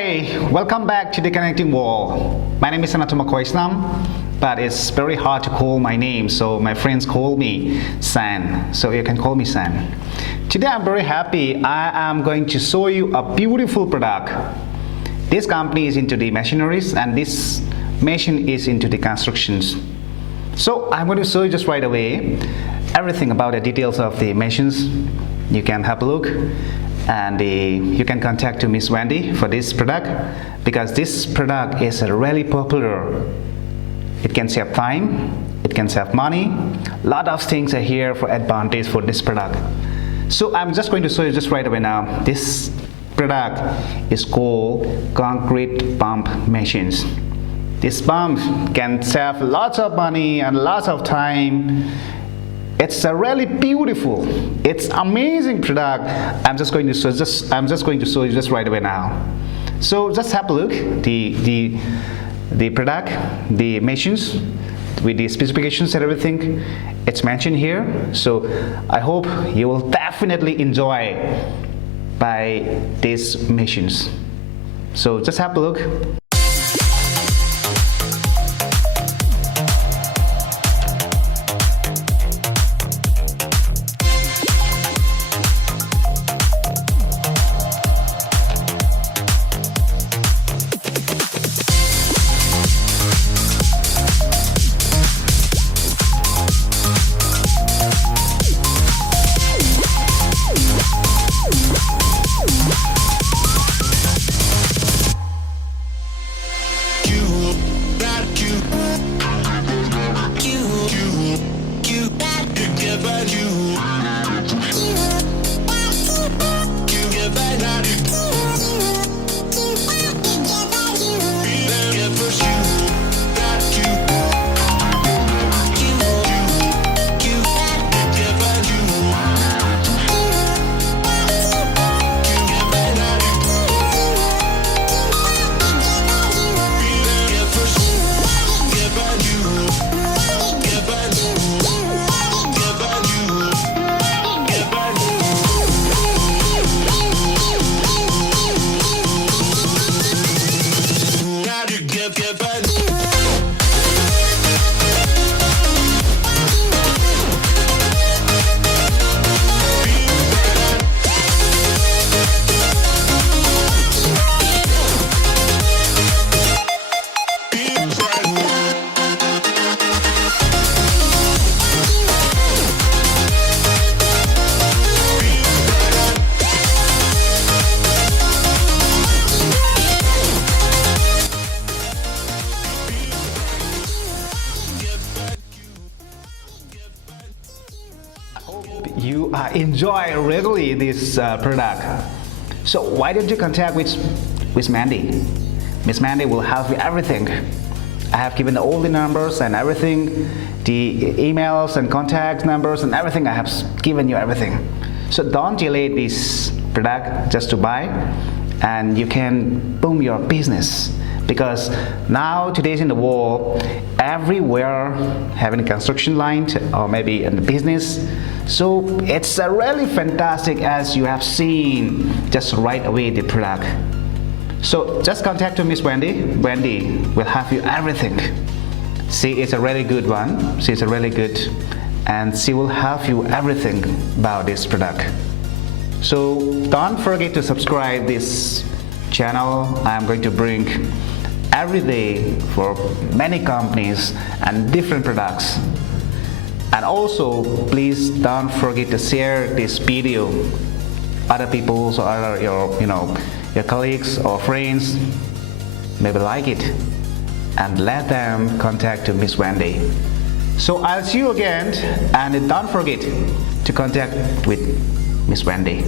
Hi, welcome back to the Connecting Wall. My name is Sanatomba Khoisnam, but it's very hard to call my name, so my friends call me San, so you can call me San. Today I'm very happy. I am going to show you a beautiful product. This company is into the machineries and this machine is into the constructions. So I'm going to show you just right away everything about the details of the machines. You can have a look. And you can contact to Miss Wendy for this product because this product is really popular. It can save time, it can save money. A lot of things are here for advantage for this product. So I'm just going to show you just right away now. This product is called concrete pump machines. This pump can save lots of money and lots of time. It's a really beautiful, it's amazing product. I'm just going to show you just right away now. So just have a look the product, the machines with the specifications and everything. It's mentioned here. So I hope you will definitely enjoy by these machines. So just have a look. You enjoy really this product. So why don't you contact with Mandy? Miss Mandy will help you everything. I have given all the numbers and everything, the emails and contact numbers and everything. I have given you everything. So don't delay this product just to buy, and you can boom your business. Because now today's in the world, everywhere having a construction line or maybe in the business. So it's really fantastic as you have seen just right away the product. So just contact to Miss Wendy. Wendy will have you everything. She is a really good one. She's a really good, and she will have you everything about this product. So don't forget to subscribe this channel. I'm going to bring every day for many companies and different products. And also please don't forget to share this video other people's or other your colleagues or friends maybe like it, and let them contact to Miss Wendy. So I'll see you again, and don't forget to contact with Miss Wendy.